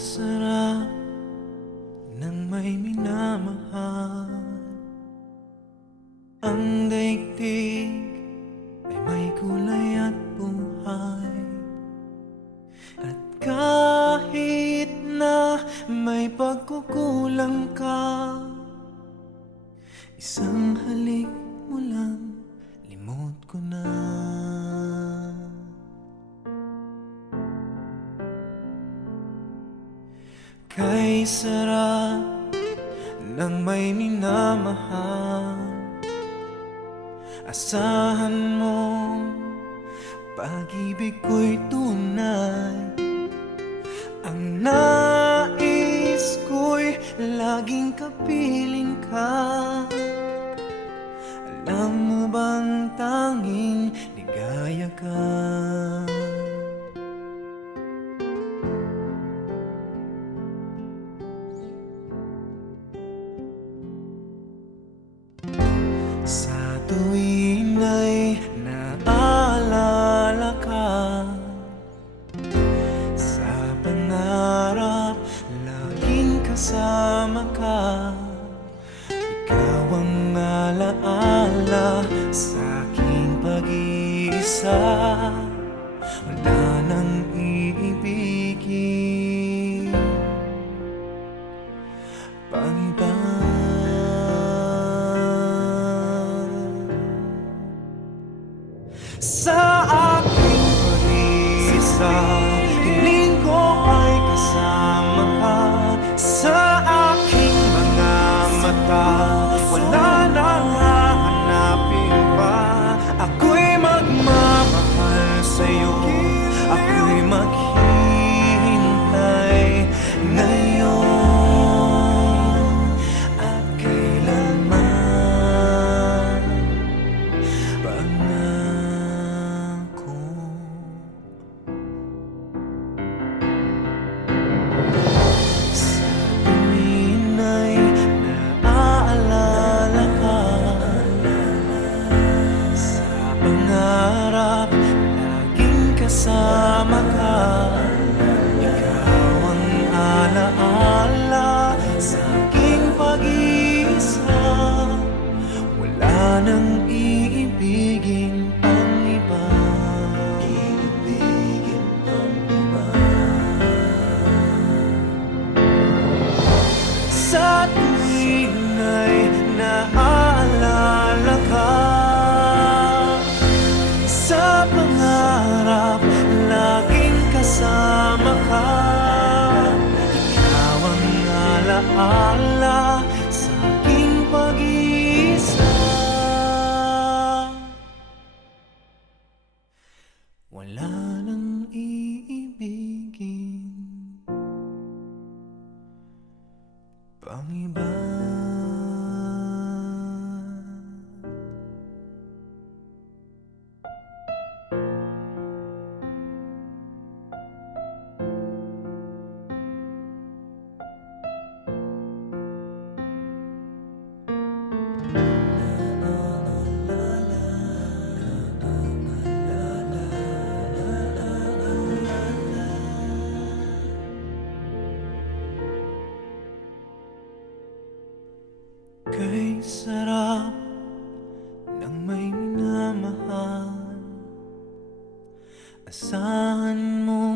sarap ng may minamahal. Ang daigdig ay may kulay at buhay. At kahit na may pagkukulang ka, isang halik mo lang, limot ko na. Kay sarap ng may minamahal, asahan mo pag-ibig ko'y tunay. Ang nais ko'y laging kapiling ka. Alam mo bang tanging ligaya ka? Sa tuwin ay naaalala ka, sa pangarap laging kasama ka. Ikaw ang alaala sa aking pag-iisa, wala nang iibigin pang iba. Sa aking pag-iisa, hiling ko ay kasama ka. Sa aking mga mata, wala nang hahanapin pa. Ako'y magmamahal sa'yo, ako'y maghihintay ngayon at kailanman. Sa tuwin ay naaalala ka, sa pangarap laging kasama ka. Ikaw ang alaala sa aking pag-iisa, wala nang iibigin pang iba. Sa tuwin ay naaalala ka, sa pangarap laging kasama ka. Ikaw ang alaala sa aking pag-iisa, wala nang iibigin pang iba. Kay sarap ng may minamahal, asahan mo